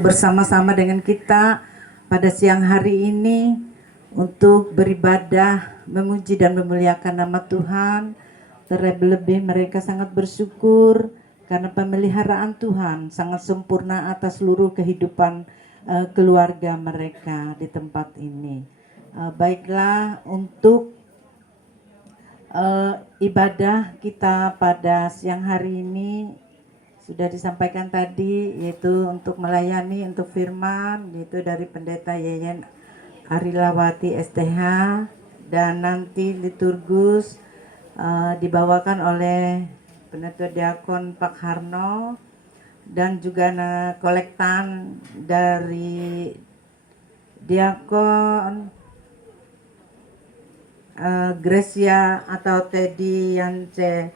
bersama-sama dengan kita pada siang hari ini untuk beribadah, memuji dan memuliakan nama Tuhan. Terlebih mereka sangat bersyukur karena pemeliharaan Tuhan sangat sempurna atas seluruh kehidupan keluarga mereka di tempat ini. Baiklah, untuk ibadah kita pada siang hari ini sudah disampaikan tadi, yaitu untuk melayani untuk firman, yaitu dari Pendeta Yeyen Arilawati STH, dan nanti liturgus dibawakan oleh Pendeta Diakon Pak Harno, dan juga kolektan dari Diakon Gracia atau Teddy Yance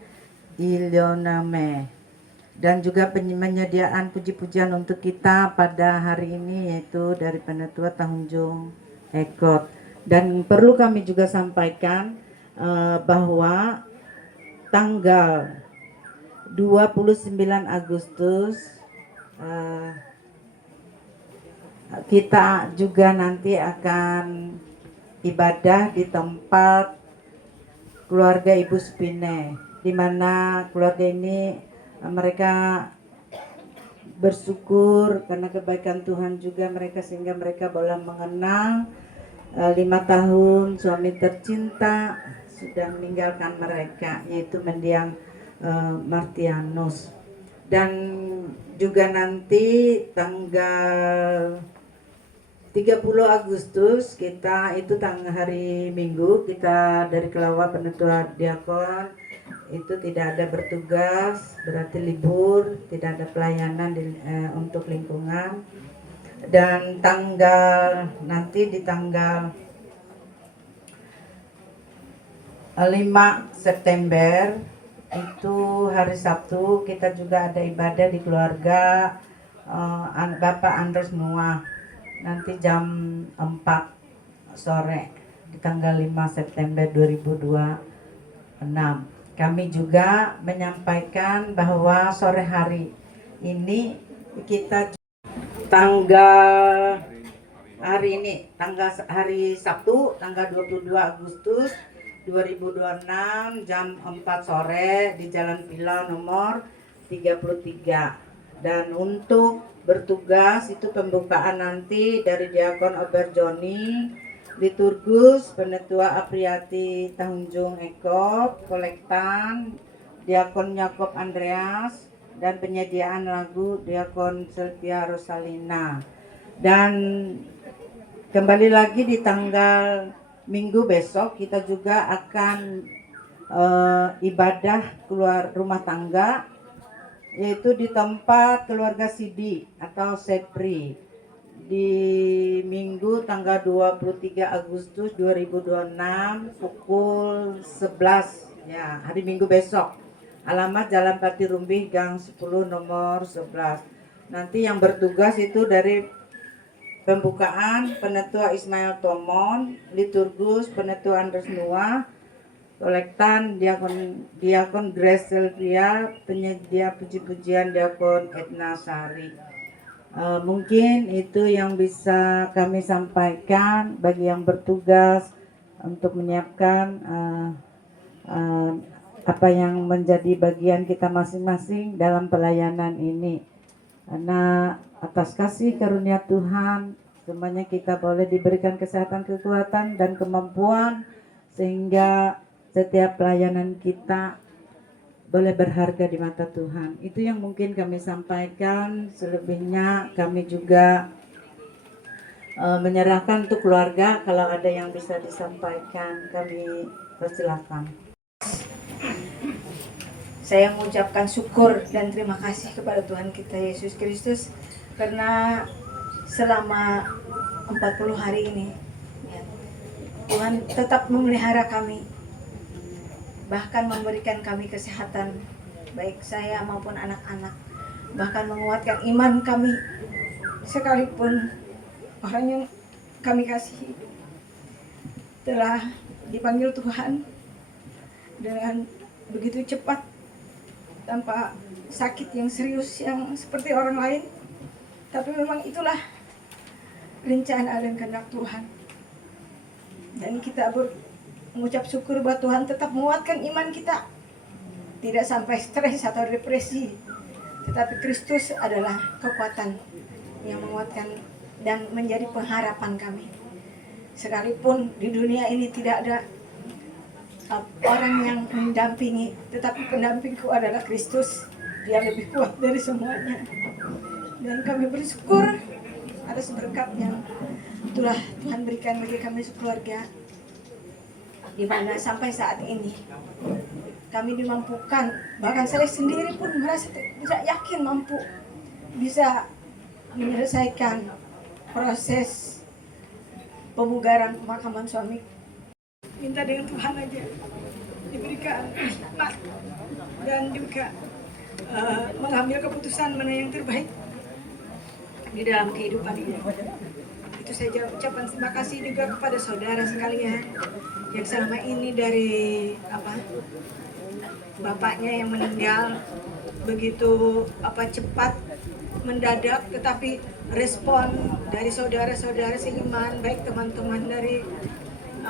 Ilioname, dan juga penyediaan puji-pujian untuk kita pada hari ini yaitu dari Penetua Tanjung Ekot. Dan perlu kami juga sampaikan bahwa tanggal 29 Agustus kita juga nanti akan ibadah di tempat keluarga Ibu Spine, di mana keluarga ini mereka bersyukur karena kebaikan Tuhan juga mereka, sehingga mereka boleh mengenang 5 tahun suami tercinta sudah meninggalkan mereka, yaitu mendiang Martianus. Dan juga nanti tanggal 30 Agustus kita itu tanggal hari Minggu, kita dari Kelawar Penetua Diakon itu tidak ada bertugas, berarti libur, tidak ada pelayanan untuk lingkungan. Dan nanti di tanggal 5 September itu hari Sabtu, kita juga ada ibadah di keluarga Bapak Andres Nuah, nanti jam 4 sore di tanggal 5 September 2026. Kami juga menyampaikan bahwa sore hari ini kita hari Sabtu tanggal 22 Agustus 2026 jam 4 sore di Jalan Pilau nomor 33. Dan untuk bertugas itu pembukaan nanti dari Diakon Oberjoni, liturgus Penetua Apriati Tanjung Ekot, kolektan Diakon Yakob Andreas, dan penyediaan lagu Diakon Sylvia Rosalina. Dan kembali lagi di tanggal Minggu besok kita juga akan ibadah keluar rumah tangga, yaitu di tempat keluarga Sidi atau Sepri di Minggu tanggal 23 Agustus 2026 pukul 11 ya, hari Minggu besok. Alamat Jalan Pati Rumbih Gang 10 nomor 11. Nanti yang bertugas itu dari pembukaan Penetua Ismail Tomon, liturgus Penetua Andres Nuah, kolektan Diakon Grace Sylvia, penyedia puji-pujian Diakon Edna Sari. Mungkin itu yang bisa kami sampaikan bagi yang bertugas untuk menyiapkan apa yang menjadi bagian kita masing-masing dalam pelayanan ini. Karena atas kasih karunia Tuhan semuanya kita boleh diberikan kesehatan, kekuatan, dan kemampuan sehingga setiap pelayanan kita boleh berharga di mata Tuhan. Itu yang mungkin kami sampaikan. Selebihnya kami juga menyerahkan untuk keluarga. Kalau ada yang bisa disampaikan, kami persilakan. Saya mengucapkan syukur dan terima kasih kepada Tuhan kita Yesus Kristus karena selama 40 hari ini ya, Tuhan tetap memelihara kami, bahkan memberikan kami kesehatan, baik saya maupun anak-anak, bahkan menguatkan iman kami, sekalipun orang yang kami kasihi telah dipanggil Tuhan dengan begitu cepat tanpa sakit yang serius yang seperti orang lain. Tapi memang itulah rencana dan kehendak Tuhan. Dan kita mengucap syukur bahwa Tuhan tetap menguatkan iman kita. Tidak sampai stres atau depresi. Tetapi Kristus adalah kekuatan yang menguatkan dan menjadi pengharapan kami. Sekalipun di dunia ini tidak ada orang yang mendampingi, tetapi pendampingku adalah Kristus. Dia lebih kuat dari semuanya. Dan kami bersyukur atas berkat yang telah Tuhan berikan bagi kami sekeluarga, di mana sampai saat ini kami dimampukan, bahkan saya sendiri pun merasa tidak yakin mampu bisa menyelesaikan proses pemugaran pemakaman suami. Minta dengan Tuhan aja diberikan hikmat dan juga mengambil keputusan mana yang terbaik di dalam kehidupan ini. Itu saja ucapan terima kasih juga kepada saudara sekalian yang selama ini dari bapaknya yang meninggal begitu cepat, mendadak, tetapi respon dari saudara-saudara seiman, baik teman-teman dari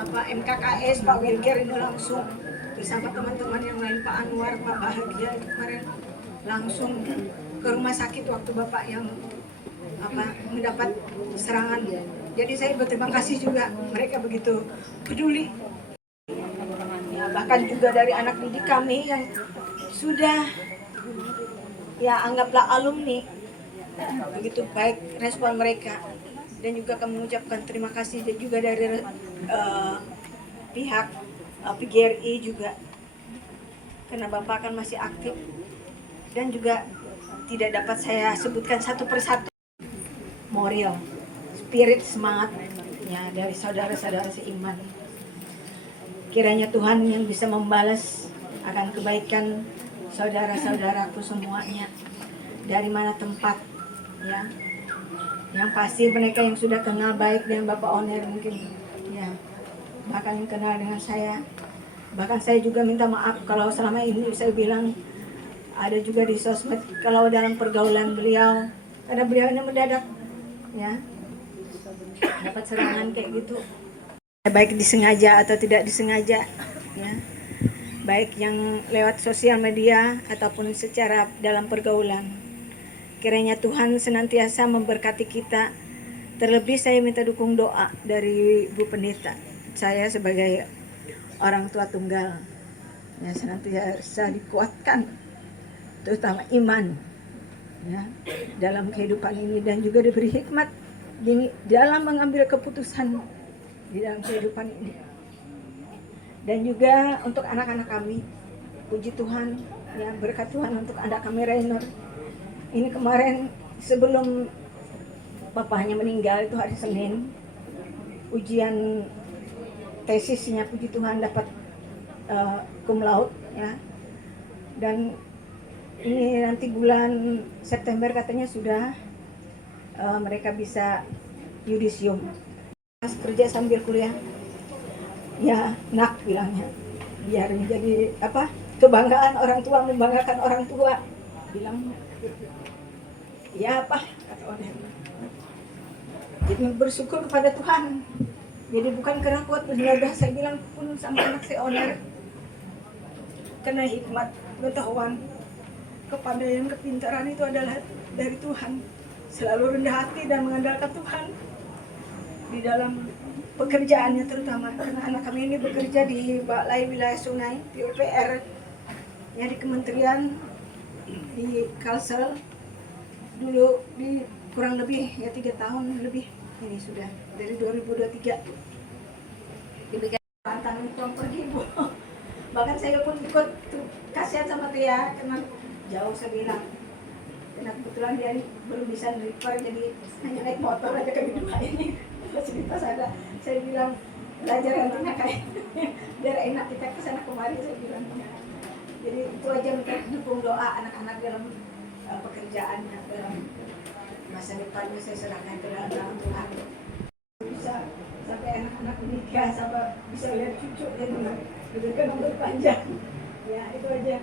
MKKS, Pak Wilger ini langsung bersama teman-teman yang lain, Pak Anwar, Pak Bahagia itu kemarin langsung ke rumah sakit waktu bapak yang mendapat serangan. Jadi saya berterima kasih juga, mereka begitu peduli. Ya, bahkan juga dari anak didik kami yang sudah anggaplah alumni, begitu baik respon mereka. Dan juga kami mengucapkan terima kasih dan juga dari pihak PGRI juga, karena Bapak kan masih aktif dan juga tidak dapat saya sebutkan satu persatu. Moral, spirit, semangat ya dari saudara-saudara seiman. Kiranya Tuhan yang bisa membalas akan kebaikan saudara-saudaraku semuanya dari mana tempat ya. Yang pasti mereka yang sudah kenal baik dengan Bapak Oner mungkin ya, bahkan yang kenal dengan saya. Bahkan saya juga minta maaf kalau selama ini saya bilang ada juga di sosmed kalau dalam pergaulan beliau, karena beliau ini mendadak ya dapat serangan kayak gitu, baik disengaja atau tidak disengaja ya, baik yang lewat sosial media ataupun secara dalam pergaulan. Kiranya Tuhan senantiasa memberkati kita. Terlebih saya minta dukung doa dari Bu Pendeta, saya sebagai orang tua tunggal ya, senantiasa dikuatkan terutama iman ya dalam kehidupan ini, dan juga diberi hikmat dalam mengambil keputusan di dalam kehidupan ini. Dan juga untuk anak-anak kami, puji Tuhan ya, berkat Tuhan untuk anak kami Rainer. Ini kemarin sebelum bapaknya meninggal itu hari Senin, ujian tesisnya puji Tuhan dapat cum laude ya. Dan ini nanti bulan September katanya sudah mereka bisa yudisium. Kerja sambil kuliah. Ya, nak bilangnya. Biar menjadi kebanggaan orang tua, membanggakan orang tua. Bilangnya. Ya apa? Kata Oner. Jadi bersyukur kepada Tuhan. Jadi bukan karena kuat berniaga, saya bilang pun sama anak saya Oner. Karena hikmat, pengetahuan, kepandaian, kepintaran itu adalah dari Tuhan. Selalu rendah hati dan mengandalkan Tuhan di dalam pekerjaannya, terutama karena anak kami ini bekerja di Balai Wilayah Sungai, di UPR ya, di kementerian, di Kalsel. Dulu di kurang lebih ya 3 tahun lebih ini sudah dari 2023 diberikan tantangan pulang pergi Bu. Bahkan saya pun ikut kasihan sama Tia karena jauh, saya bilang karena kebetulan dia belum bisa ngelipar, jadi hanya naik motor aja ke bidang ini fasilitas ada. Saya bilang belajar nantinya kayak biar enak kita kesana kemari, saya bilang. Jadi itu aja, minta dukung doa anak-anak dalam pekerjaannya, dalam masa depannya saya serahkan ke dalam tangan Tuhan. Bisa sampai anak-anak menikah, sampai bisa lihat cucu, jadi diberikan umur panjang. Ya itu aja.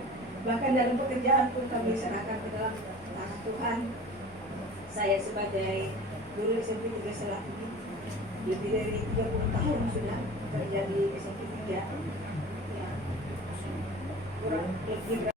Bahkan dalam pekerjaan pun kami serahkan ke dalam tangan Tuhan. Saya sebagai guru SMP 3 Selatan lebih dari 30 tahun sudah kerja di SMP 3. Ya, kurang lebih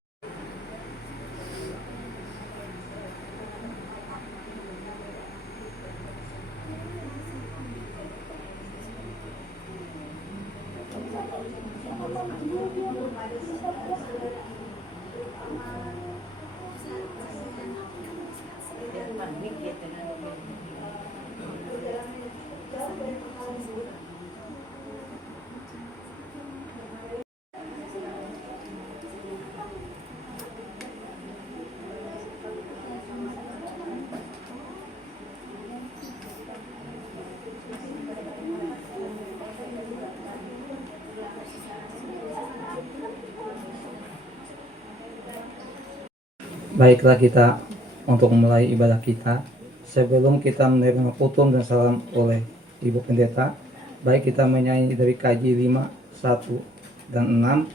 Baiklah, kita untuk memulai ibadah kita. Sebelum kita menerima putum dan salam oleh Ibu Pendeta, baik kita menyanyi dari KJ 5, 1 dan 6.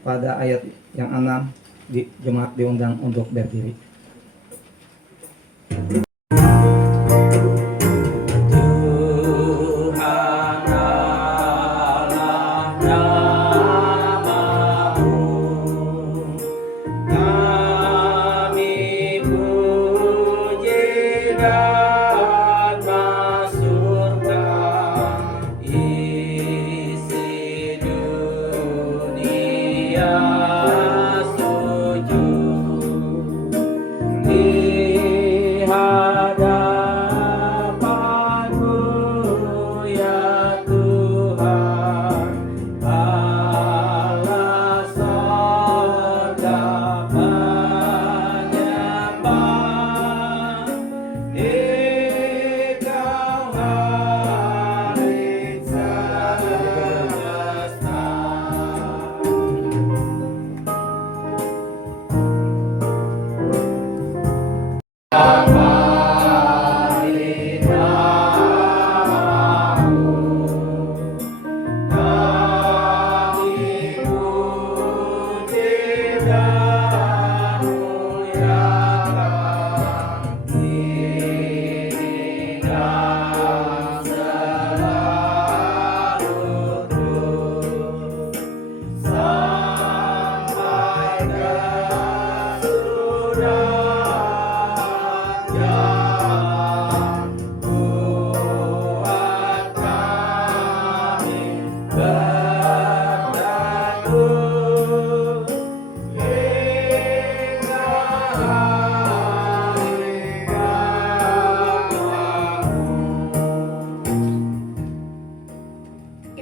Pada ayat yang 6 jemaat diundang untuk berdiri.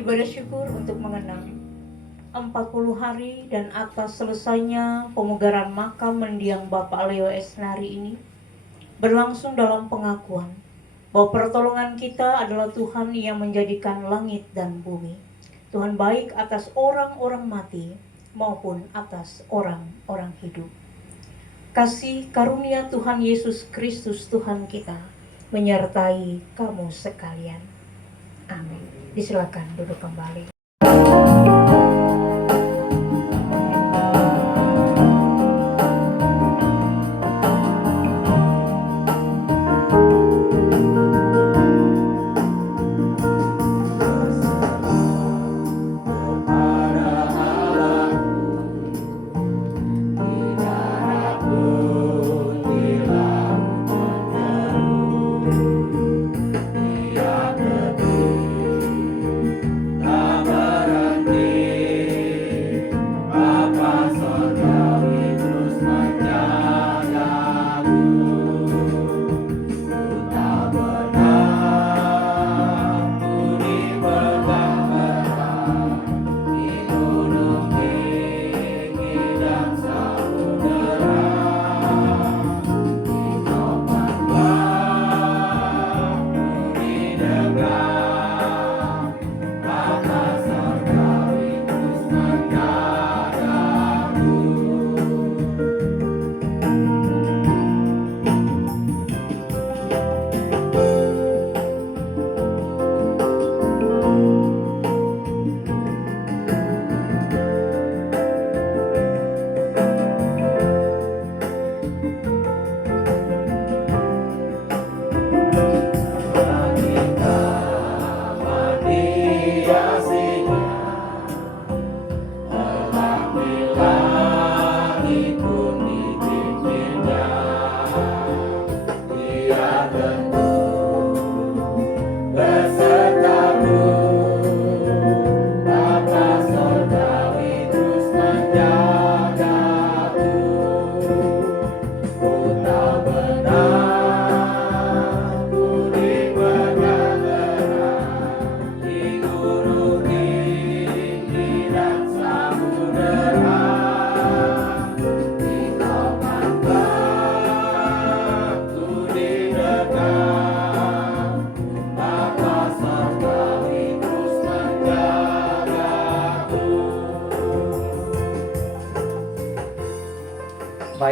Ibadah syukur untuk mengenang 40 hari dan atas selesainya pemugaran makam mendiang Bapak Leo Esnari ini berlangsung dalam pengakuan bahwa pertolongan kita adalah Tuhan yang menjadikan langit dan bumi. Tuhan baik atas orang-orang mati maupun atas orang-orang hidup. Kasih karunia Tuhan Yesus Kristus Tuhan kita menyertai kamu sekalian. Amin. Disilakan duduk kembali. Dia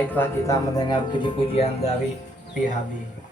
baiklah kita mendengar puji-pujian dari PHB.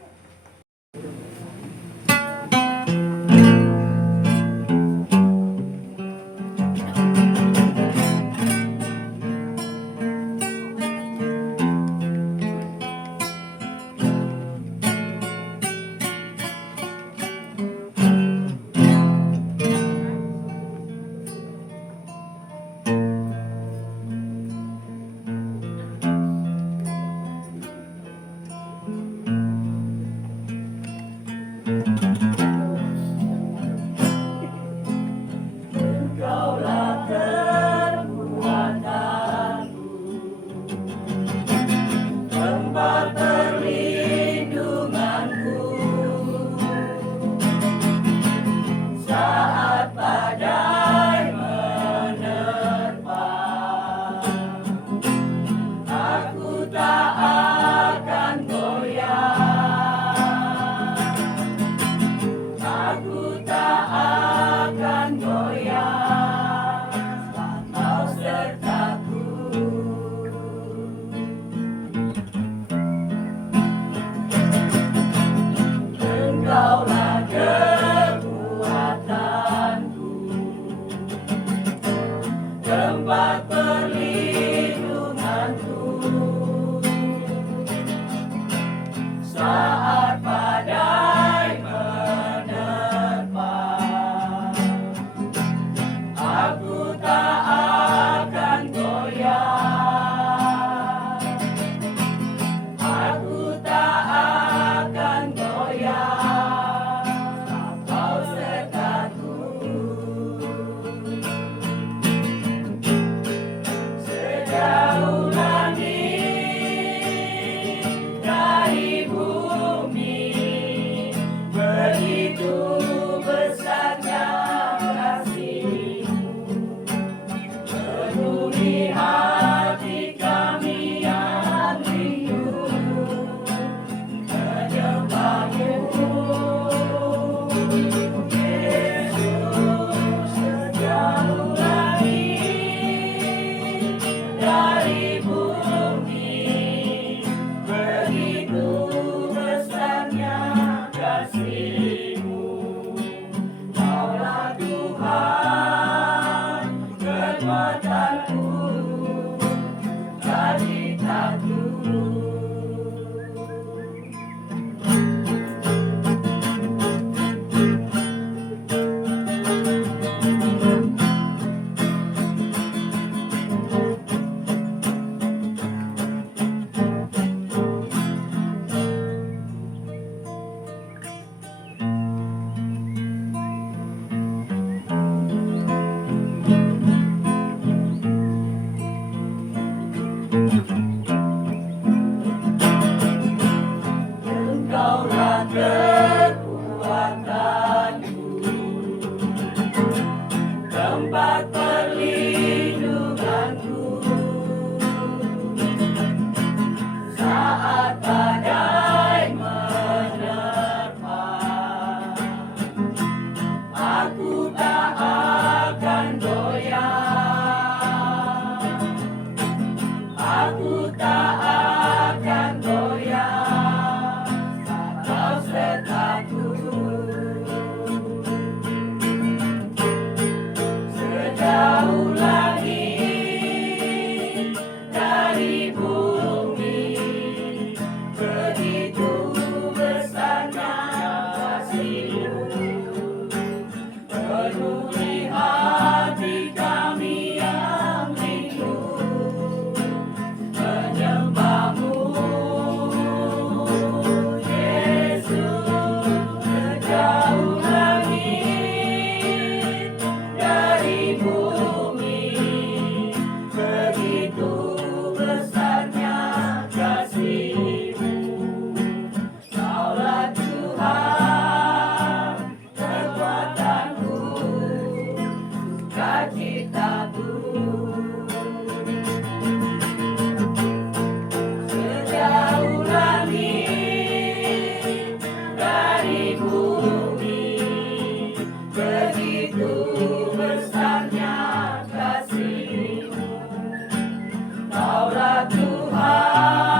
Tuhan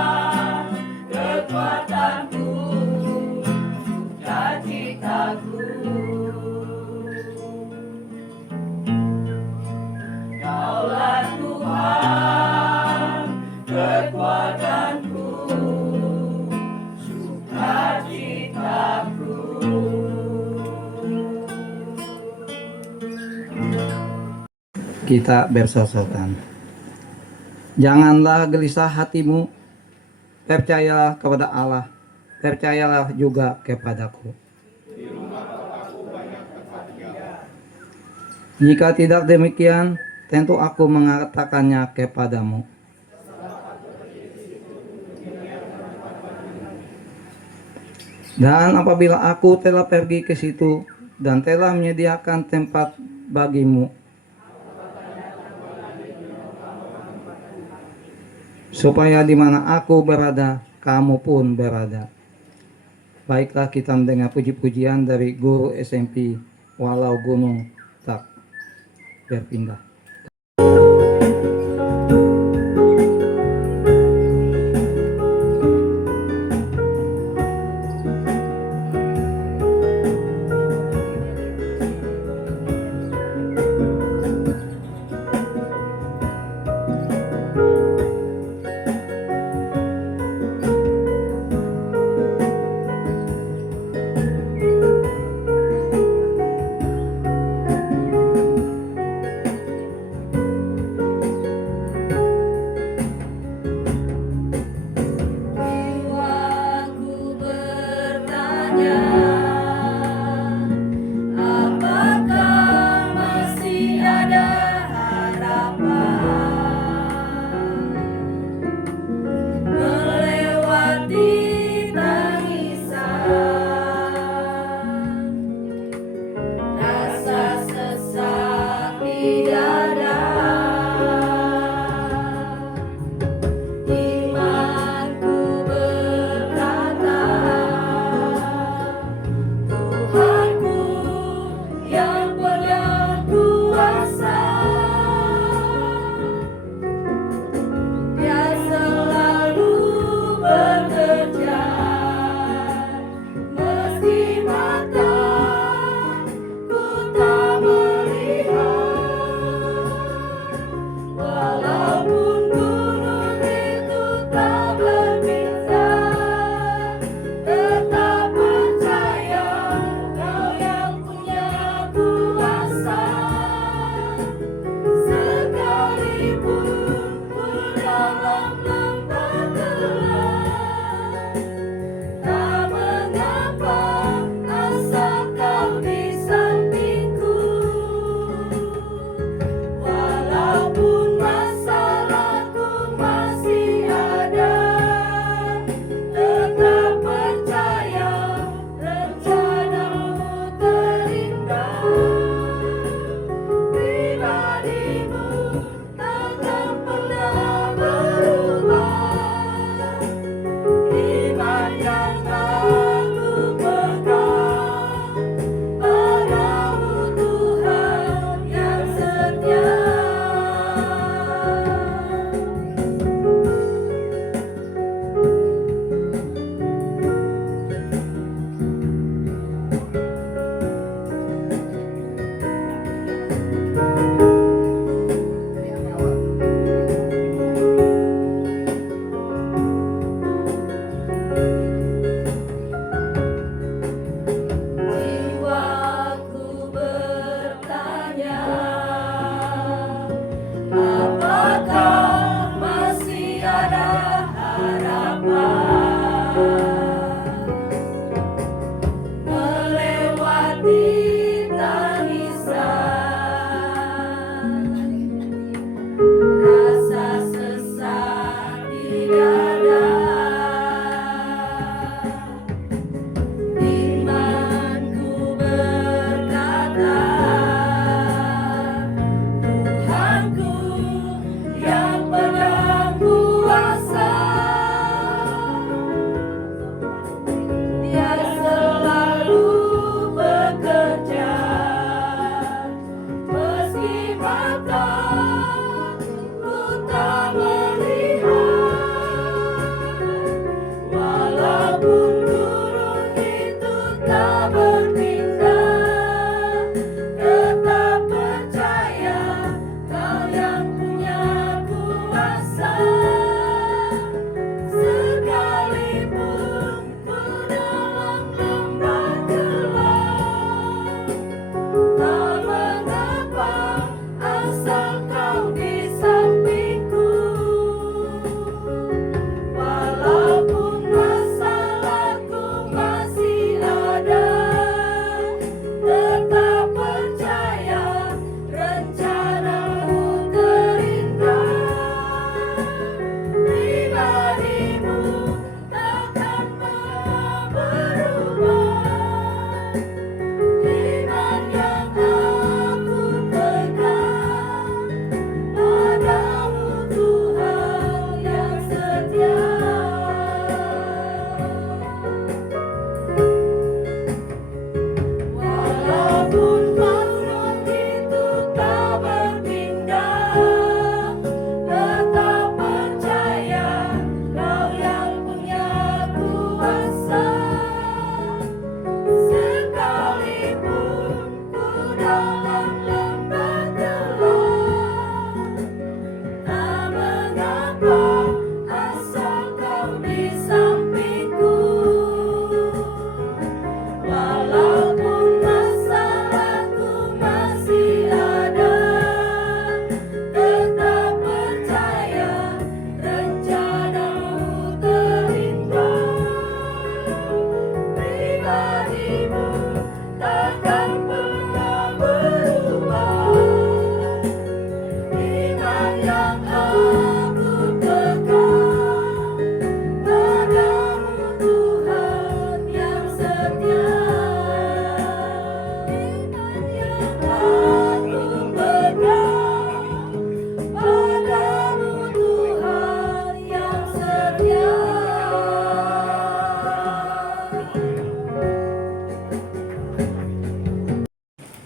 Kita bersosokan. Janganlah gelisah hatimu, percayalah kepada Allah, percayalah juga kepadaku. Jika tidak demikian, tentu aku mengatakannya kepadamu. Dan apabila aku telah pergi ke situ dan telah menyediakan tempat bagimu, supaya di mana aku berada, kamu pun berada. Baiklah kita mendengar puji-pujian dari guru SMP Walau Gunung Tak Berpindah.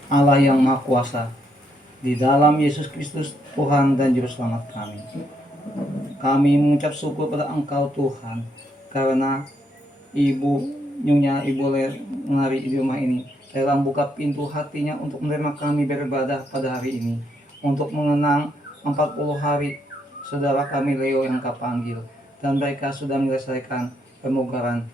Allah yang Maha Kuasa, di dalam Yesus Kristus Tuhan dan Juru Selamat kami. Kami mengucap syukur pada Engkau Tuhan, karena Ibu Nyonya Ibu Lenari di rumah ini rela buka pintu hatinya untuk menerima kami beribadah pada hari ini, untuk mengenang 40 hari saudara kami Leo yang Kau panggil, dan mereka sudah menyelesaikan pemugaran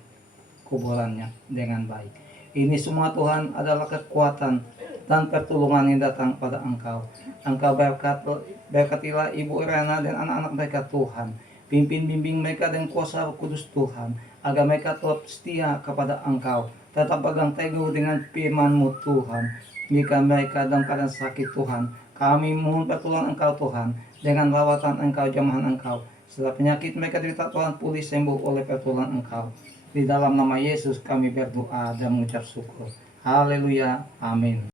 kuburannya dengan baik. Ini semua Tuhan adalah kekuatan dan pertolongan yang datang pada Engkau. Engkau berkatilah Ibu Irena dan anak-anak mereka Tuhan. Bimbing mereka dengan kuasa Roh Kudus Tuhan, agar mereka tetap setia kepada Engkau, tetap pegang teguh dengan firman-Mu Tuhan. Jika mereka dalam keadaan sakit Tuhan, kami mohon pertolongan Engkau Tuhan, dengan rawatan Engkau, jamahan Engkau. Setelah penyakit mereka derita Tuhan pulih sembuh oleh pertolongan Engkau. Di dalam nama Yesus kami berdoa dan mengucap syukur. Haleluya. Amin.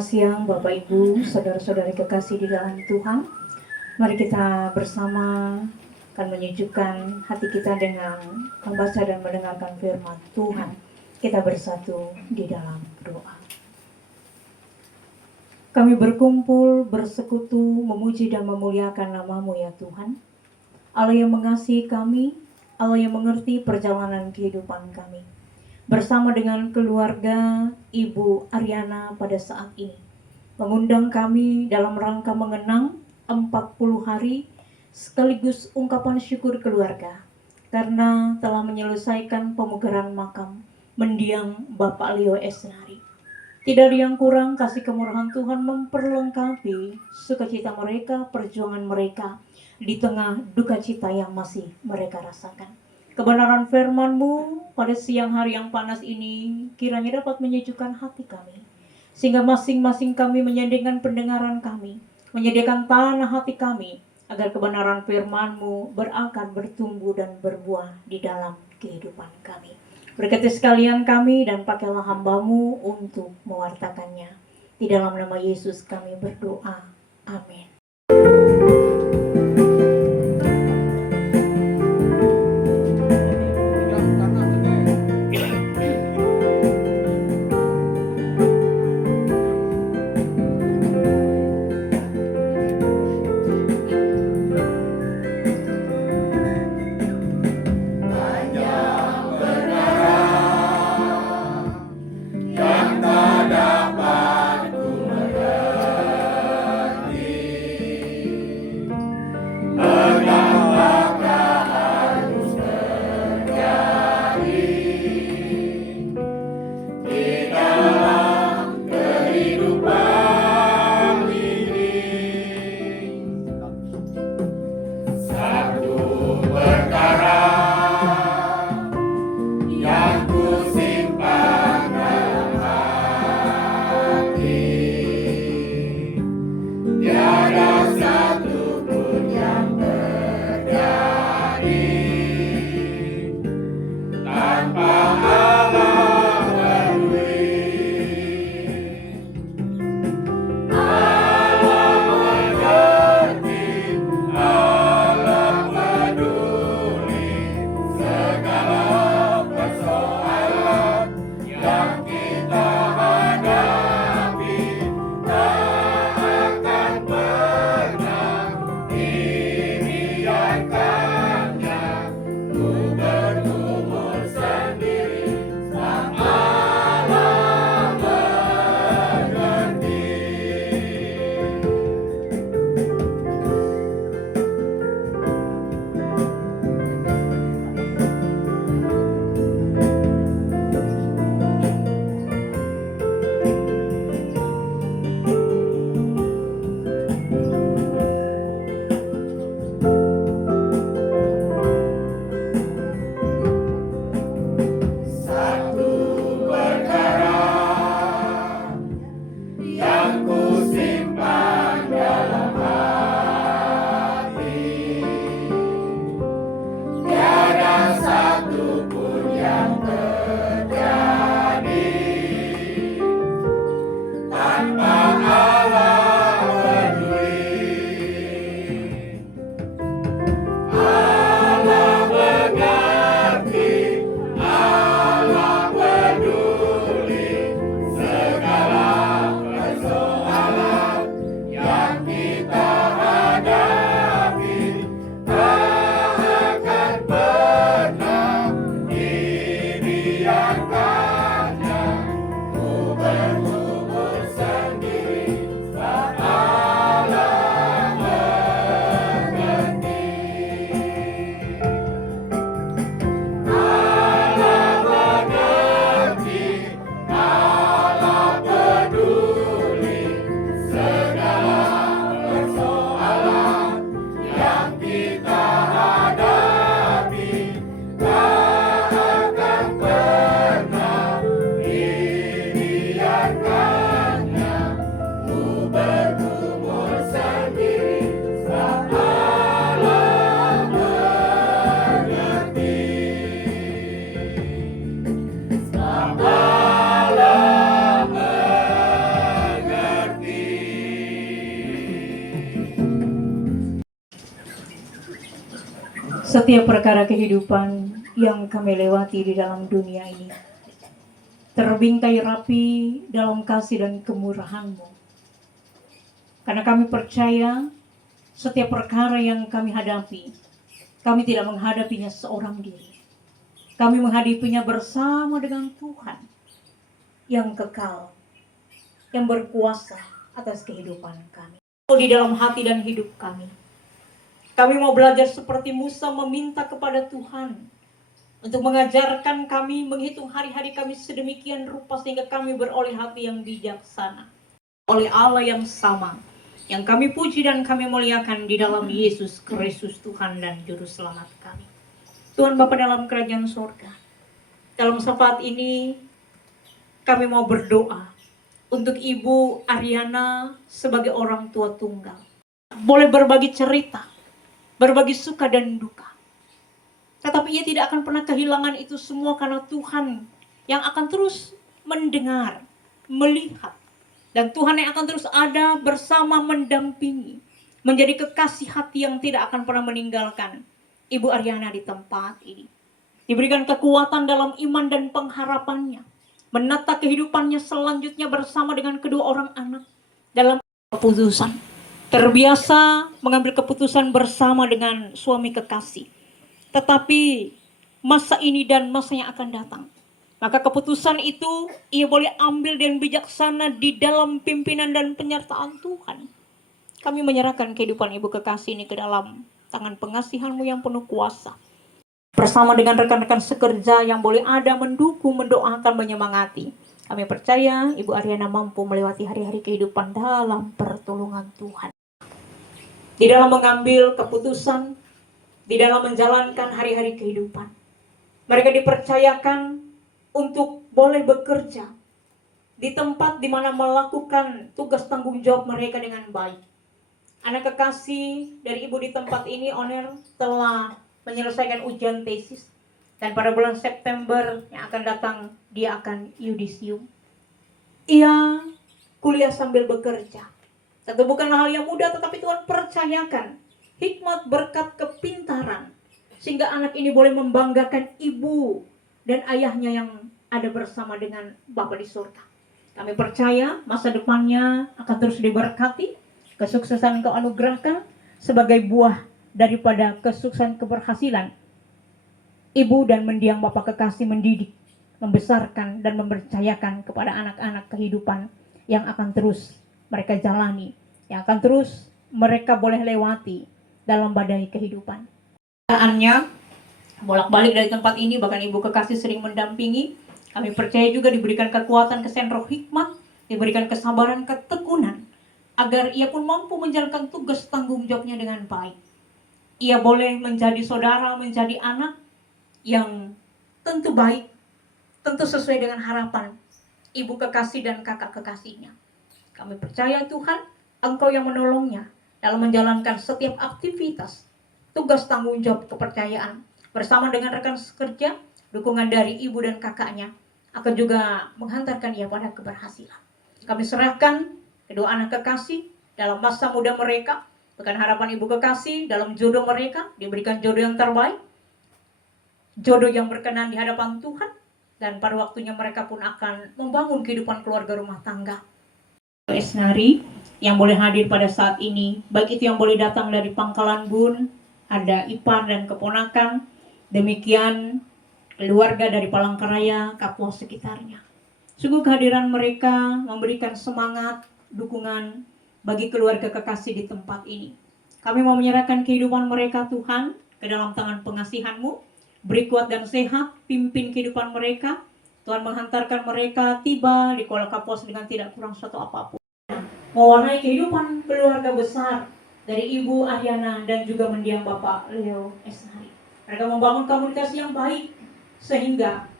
Selamat siang Bapak Ibu, saudara-saudari kekasih di dalam Tuhan. Mari kita bersama akan menyejukkan hati kita dengan membaca dan mendengarkan firman Tuhan. Kita bersatu di dalam doa. Kami berkumpul, bersekutu, memuji dan memuliakan nama-Mu ya Tuhan. Allah yang mengasihi kami, Allah yang mengerti perjalanan kehidupan kami. Bersama dengan keluarga Ibu Ariana pada saat ini, mengundang kami dalam rangka mengenang 40 hari sekaligus ungkapan syukur keluarga karena telah menyelesaikan pemugaran makam mendiang Bapak Leo Esnari. Tidak ada yang kurang, kasih kemurahan Tuhan memperlengkapi sukacita mereka, perjuangan mereka di tengah duka cita yang masih mereka rasakan. Kebenaran firman-Mu pada siang hari yang panas ini kiranya dapat menyejukkan hati kami, sehingga masing-masing kami menyediakan pendengaran kami, menyediakan tanah hati kami, agar kebenaran firman-Mu berakar, bertumbuh dan berbuah di dalam kehidupan kami. Berkati sekalian kami dan pakailah hamba-Mu untuk mewartakannya. Di dalam nama Yesus kami berdoa. Amin. Setiap perkara kehidupan yang kami lewati di dalam dunia ini terbingkai rapi dalam kasih dan kemurahan-Mu. Karena kami percaya setiap perkara yang kami hadapi, kami tidak menghadapinya seorang diri. Kami menghadapinya bersama dengan Tuhan yang kekal, yang berkuasa atas kehidupan kami. Di dalam hati dan hidup kami, kami mau belajar seperti Musa meminta kepada Tuhan untuk mengajarkan kami menghitung hari-hari kami sedemikian rupa sehingga kami beroleh hati yang bijaksana oleh Allah yang sama, yang kami puji dan kami muliakan di dalam Yesus Kristus Tuhan dan Juru Selamat kami. Tuhan Bapa dalam kerajaan surga, dalam saat ini kami mau berdoa untuk Ibu Ariana sebagai orang tua tunggal. Boleh berbagi cerita, berbagi suka dan duka. Tetapi ia tidak akan pernah kehilangan itu semua karena Tuhan yang akan terus mendengar, melihat. Dan Tuhan yang akan terus ada bersama mendampingi. Menjadi kekasih hati yang tidak akan pernah meninggalkan Ibu Ariana di tempat ini. Diberikan kekuatan dalam iman dan pengharapannya. Menata kehidupannya selanjutnya bersama dengan kedua orang anak. Dalam keputusan. Terbiasa mengambil keputusan bersama dengan suami kekasih. Tetapi masa ini dan masa yang akan datang, maka keputusan itu ia boleh ambil dan bijaksana di dalam pimpinan dan penyertaan Tuhan. Kami menyerahkan kehidupan Ibu kekasih ini ke dalam tangan pengasihan-Mu yang penuh kuasa. Bersama dengan rekan-rekan sekerja yang boleh ada mendukung, mendoakan, menyemangati. Kami percaya Ibu Ariana mampu melewati hari-hari kehidupan dalam pertolongan Tuhan. Di dalam mengambil keputusan, di dalam menjalankan hari-hari kehidupan. Mereka dipercayakan untuk boleh bekerja di tempat di mana melakukan tugas tanggung jawab mereka dengan baik. Anak kekasih dari Ibu di tempat ini, Oner, telah menyelesaikan ujian tesis. Dan pada bulan September yang akan datang, dia akan yudisium. Ia kuliah sambil bekerja. Tentu bukan hal yang mudah, tetapi Tuhan percayakan hikmat berkat kepintaran. Sehingga anak ini boleh membanggakan ibu dan ayahnya yang ada bersama dengan Bapa di surga. Kami percaya masa depannya akan terus diberkati, kesuksesan Engkau anugerahkan sebagai buah daripada kesuksesan keberhasilan ibu dan mendiang Bapa kekasih mendidik, membesarkan dan mempercayakan kepada anak-anak kehidupan yang akan terus mereka jalani, yang akan terus mereka boleh lewati dalam badai kehidupan. Keadaannya bolak-balik dari tempat ini, bahkan Ibu kekasih sering mendampingi. Kami percaya juga diberikan kekuatan, kesan roh hikmat, diberikan kesabaran, ketekunan, agar ia pun mampu menjalankan tugas tanggung jawabnya dengan baik. Ia boleh menjadi saudara, menjadi anak yang tentu baik, tentu sesuai dengan harapan Ibu kekasih dan kakak kekasihnya. Kami percaya Tuhan, Engkau yang menolongnya dalam menjalankan setiap aktivitas, tugas tanggung jawab kepercayaan. Bersama dengan rekan sekerja, dukungan dari ibu dan kakaknya akan juga menghantarkan ia pada keberhasilan. Kami serahkan kedua anak kekasih dalam masa muda mereka, bukan harapan Ibu kekasih dalam jodoh mereka, diberikan jodoh yang terbaik, jodoh yang berkenan di hadapan Tuhan, dan pada waktunya mereka pun akan membangun kehidupan keluarga rumah tangga. Esnari yang boleh hadir pada saat ini, baik itu yang boleh datang dari Pangkalan Bun, ada ipar dan keponakan, demikian keluarga dari Palangkaraya, Kapuas sekitarnya. Sungguh kehadiran mereka memberikan semangat, dukungan bagi keluarga kekasih di tempat ini. Kami mau menyerahkan kehidupan mereka Tuhan ke dalam tangan pengasihan-Mu. Beri kuat dan sehat, pimpin kehidupan mereka. Tuhan menghantarkan mereka tiba di Kuala Kapuas dengan tidak kurang suatu apapun. Mewarnai kehidupan keluarga besar dari Ibu Ariana dan juga mendiang Bapak Leo Esnari. Mereka membangun komunitas yang baik sehingga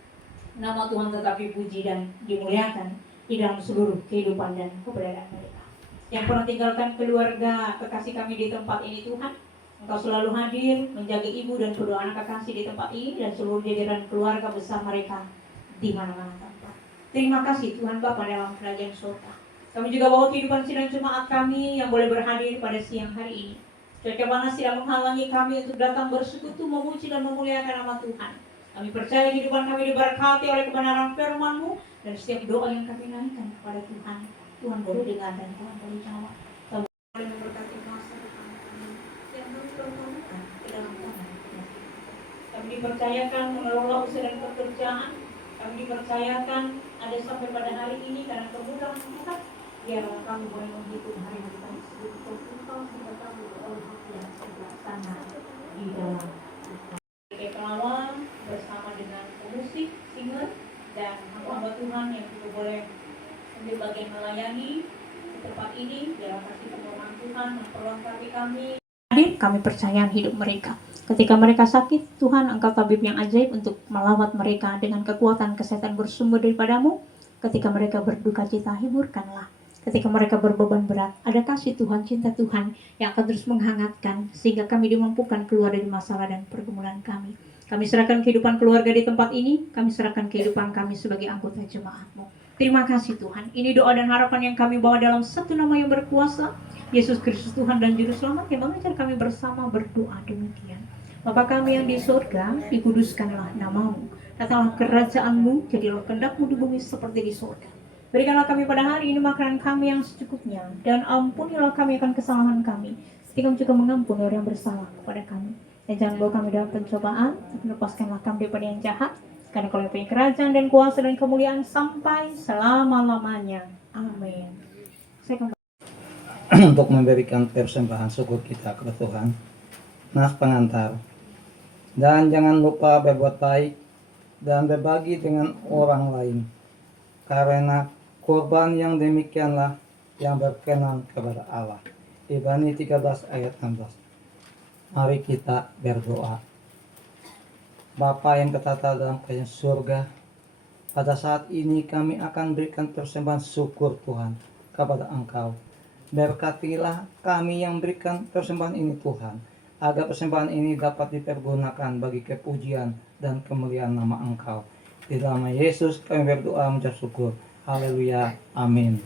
nama Tuhan tetap dipuji dan dimuliakan di dalam seluruh kehidupan dan keberadaan mereka. Yang pernah tinggalkan keluarga kekasih kami di tempat ini Tuhan, Engkau selalu hadir menjaga ibu dan kedua anak kekasih di tempat ini dan seluruh jajaran keluarga besar mereka di mana-mana tempat. Terima kasih Tuhan Bapa dalam kerajaan surga. Kami juga bawa kehidupan sidang jemaat kami yang boleh berhadir pada siang hari ini. Cuaca panas tidak menghalangi kami untuk datang bersekutu, memuji dan memuliakan nama Tuhan. Kami percaya kehidupan kami diberkati oleh kebenaran firman-Mu, dan setiap doa yang kami naikkan kepada Tuhan, Tuhan boleh dengar dan Tuhan boleh jawab. Tuhan boleh memberkati masa depan kami yang belum terlakukan ke dalam tangan Tuhan. Kami dipercayakan mengelola usaha dan pekerjaan. Kami dipercayakan ada sampai pada hari ini karena kemudahan kita. Biarlah kami boleh menghitung hari-hari kami sebagai Engkau sehingga kami beroleh hati yang bijaksana di dalam Tuhan. Sebagai pelawak bersama dengan pemusik, singer, dan hamba Tuhan yang juga boleh ambil bagian melayani di tempat ini. Biarlah kasih pertolongan Tuhan memperlengkapi kami. Kami percaya hidup mereka. Ketika mereka sakit, Tuhan Engkau tabib yang ajaib untuk melawat mereka dengan kekuatan kesehatan bersumber daripada-Mu. Ketika mereka berduka cita, hiburkanlah. Ketika mereka berbeban berat, ada kasih Tuhan, cinta Tuhan yang akan terus menghangatkan sehingga kami dimampukan keluar dari masalah dan pergumulan kami. Kami serahkan kehidupan keluarga di tempat ini, kami serahkan kehidupan kami sebagai anggota jemaat-Mu. Terima kasih Tuhan. Ini doa dan harapan yang kami bawa dalam satu nama yang berkuasa, Yesus Kristus Tuhan dan Juru Selamat yang mengajar kami bersama berdoa demikian. Bapa kami yang di surga, dikuduskanlah nama-Mu. Datanglah kerajaan-Mu, jadilah kehendak-Mu di bumi seperti di surga. Berikanlah kami pada hari ini makanan kami yang secukupnya, dan ampunilah kami akan kesalahan kami, seperti Kami juga mengampuni orang yang bersalah kepada kami. Dan jangan bawa kami dalam pencobaan, tapi lepaskanlah kami daripada yang jahat, karena Kau yang punya kerajaan dan kuasa dan kemuliaan sampai selama-lamanya. Amin. Untuk memberikan persembahan syukur kita kepada Tuhan, nas pengantar. Dan jangan lupa berbuat baik dan berbagi dengan orang lain, karena korban yang demikianlah yang berkenan kepada Allah. Ibrani 13 ayat 16. Mari kita berdoa. Bapa yang bertata dalam kerajaan surga, pada saat ini kami akan berikan persembahan syukur Tuhan kepada Engkau. Berkatilah kami yang berikan persembahan ini Tuhan, agar persembahan ini dapat dipergunakan bagi kepujian dan kemuliaan nama Engkau. Di dalam nama Yesus kami berdoa mengucap syukur. Haleluya. Amin.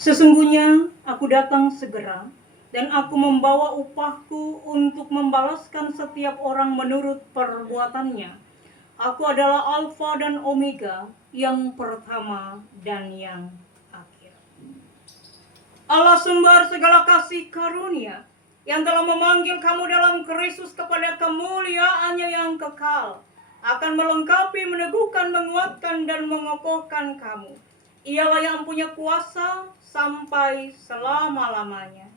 Sesungguhnya aku datang segera, dan aku membawa upahku untuk membalaskan setiap orang menurut perbuatannya. Aku adalah Alfa dan Omega, yang pertama dan yang akhir. Allah sumber segala kasih karunia, yang telah memanggil kamu dalam Kristus kepada kemuliaannya yang kekal, akan melengkapi, meneguhkan, menguatkan, dan mengokohkan kamu. Ialah yang punya kuasa sampai selama-lamanya.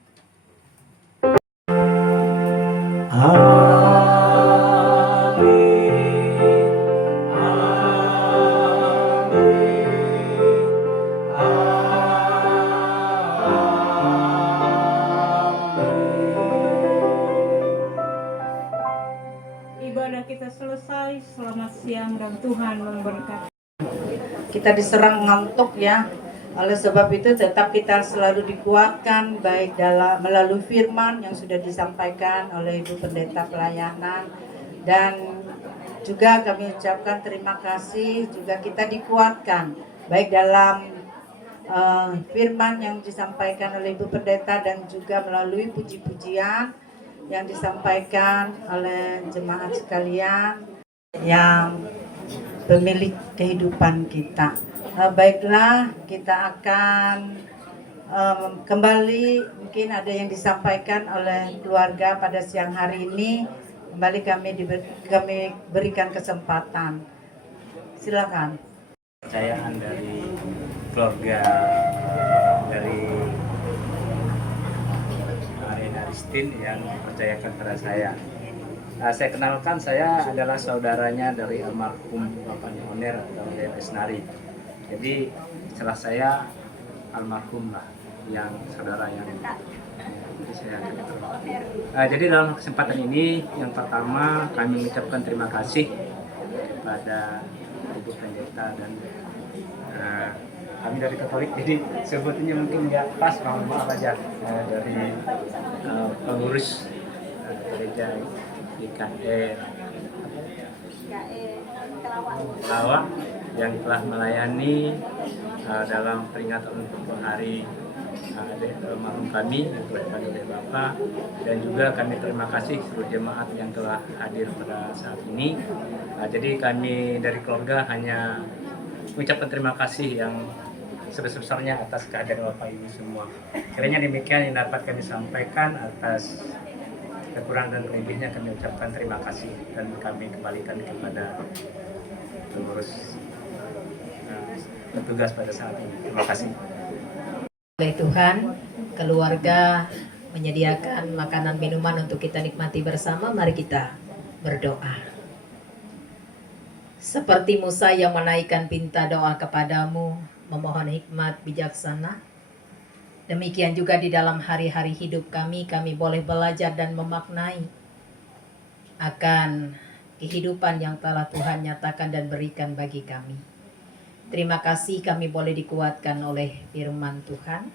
Ibadah kita selesai. Selamat siang dan Tuhan memberkati. Kita diserang ngantuk ya. Oleh sebab itu tetap kita selalu dikuatkan baik dalam melalui firman yang sudah disampaikan oleh Ibu Pendeta Pelayanan, dan juga kami ucapkan terima kasih, juga kita dikuatkan baik dalam firman yang disampaikan oleh Ibu Pendeta dan juga melalui puji-pujian yang disampaikan oleh jemaat sekalian yang pemilik kehidupan kita. Baiklah, kita akan kembali, mungkin ada yang disampaikan oleh keluarga pada siang hari ini. Kembali kami berikan kesempatan. Silakan. Kepercayaan dari keluarga dari Arena Ristin yang dipercayakan pada saya. Saya kenalkan, saya adalah saudaranya dari almarhum bapaknya Oner atau Leo Esnari. Jadi setelah saya almarhum lah yang saudara yang jadi dalam kesempatan ini yang pertama kami mengucapkan terima kasih kepada Ibu Pendeta dan kami dari Katolik, jadi sebetulnya mungkin nggak pas, maaf aja, dari pengurus gereja IKE Lawak yang telah melayani dalam peringatan untuk hari almarhum kami yang telah dipanggil oleh Bapak, dan juga kami terima kasih seluruh jemaat yang telah hadir pada saat ini. Jadi kami dari keluarga hanya mengucapkan terima kasih yang sebesar-besarnya atas kehadiran Bapak Ibu semua. Kiranya demikian yang dapat kami sampaikan. Atas kekurangan dan lebihnya kami ucapkan terima kasih dan kami kembalikan kepada pengurus petugas pada saat ini. Terima kasih. Oleh Tuhan, keluarga menyediakan makanan minuman untuk kita nikmati bersama. Mari kita berdoa. Seperti Musa yang menaikkan pinta doa kepadamu, memohon hikmat bijaksana, demikian juga di dalam hari-hari hidup kami boleh belajar dan memaknai akan kehidupan yang telah Tuhan nyatakan dan berikan bagi kami. Terima kasih kami boleh dikuatkan oleh firman Tuhan.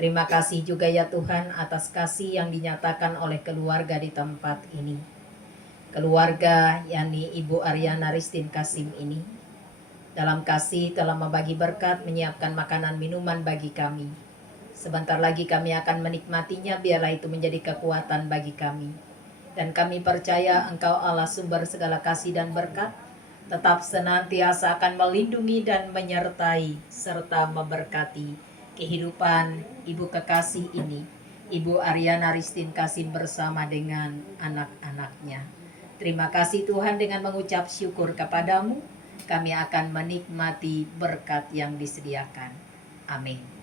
Terima kasih juga ya Tuhan atas kasih yang dinyatakan oleh keluarga di tempat ini. Keluarga yakni Ibu Ariana Ristin Kasim ini dalam kasih telah membagi berkat, menyiapkan makanan minuman bagi kami. Sebentar lagi kami akan menikmatinya, biarlah itu menjadi kekuatan bagi kami. Dan kami percaya Engkau Allah sumber segala kasih dan berkat, tetap senantiasa akan melindungi dan menyertai serta memberkati kehidupan Ibu kekasih ini, Ibu Ariana Ristin Kasim bersama dengan anak-anaknya. Terima kasih Tuhan, dengan mengucap syukur kepadamu, kami akan menikmati berkat yang disediakan. Amin.